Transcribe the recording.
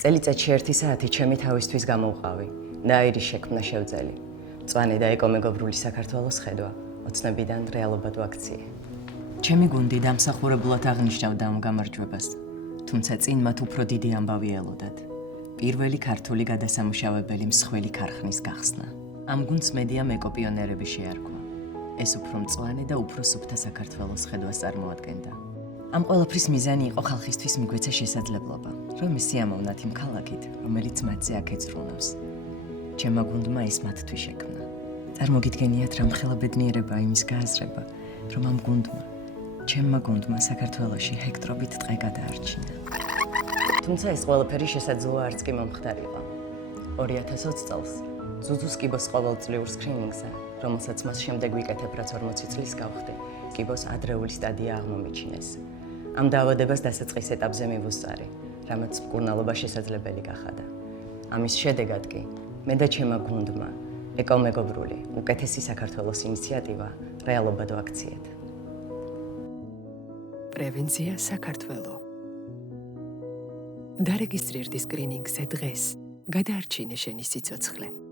წელიწადში 1 საათი ჩემი თავისთვის გამოვყავი და აირის შექმნა შევძელი. მწვანე და ეკომეგობრული საქართველოს ხედვა, ოცნებიდან რეალობად ვაქციე. ჩემი გუნდი დამსახურებულად აღნიშნავდა ამ გამარჯვებას, თუმცა წინ მათ უფრო დიდი ამბავი ელოდათ. პირველი ქართული გადასამუშავებელი მსხვილი ქარხნის გახსნა. ამ გუნდს მედიამ ეკოპიონერები შეარქვა. ეს უფრო მწვანე და უფრო სუფთა საქართველოს ხედვას წარმოადგენდა. ამ ყველაფრის მიზანი იყო ხალხისთვის მიგვეცა შესაძლებლობა, რომ ისიამოვნათ იმ ქალაქით, რომელიც მათზე აქ-ეძრუნავს. ჩემმა გუნდმა ის მათთვის შექმნა. წარმოგიდგენიათ, რა მხელა ბედნიერება იმის გააზრება, რომ ამ გუნდმა, ჩემმა გუნდმა საქართველოში ჰექტრობით ტყე გადაარჩინა. თუმცა ეს ყველაფერი შესაძლოა არც კი მომხდარიყო. 2020 წელს ზუზუს კიბოს ყოველწლიურ სკრინინგზე, რომელსაც მას შემდეგ ვიკეთებ, რაც 40 წლის გავხდი, კიბოს ადრეული სტადია აღმომიჩინეს. ამ დაავადებას დასაწყის ეტაპზე მივუსწარი, რამაც მკურნალობა შესაძლებელი გახადა. ამის შედეგად კი მე და ჩემმა გუნდმა ეკომეგობრული უკეთესი საქართველოს ინიციატივა რეალობად ვაქციეთ. პრევენცია საქართველო. დარეგისტრირდი სკრინინგზე დღეს, გადაარჩინე შენი სიცოცხლე.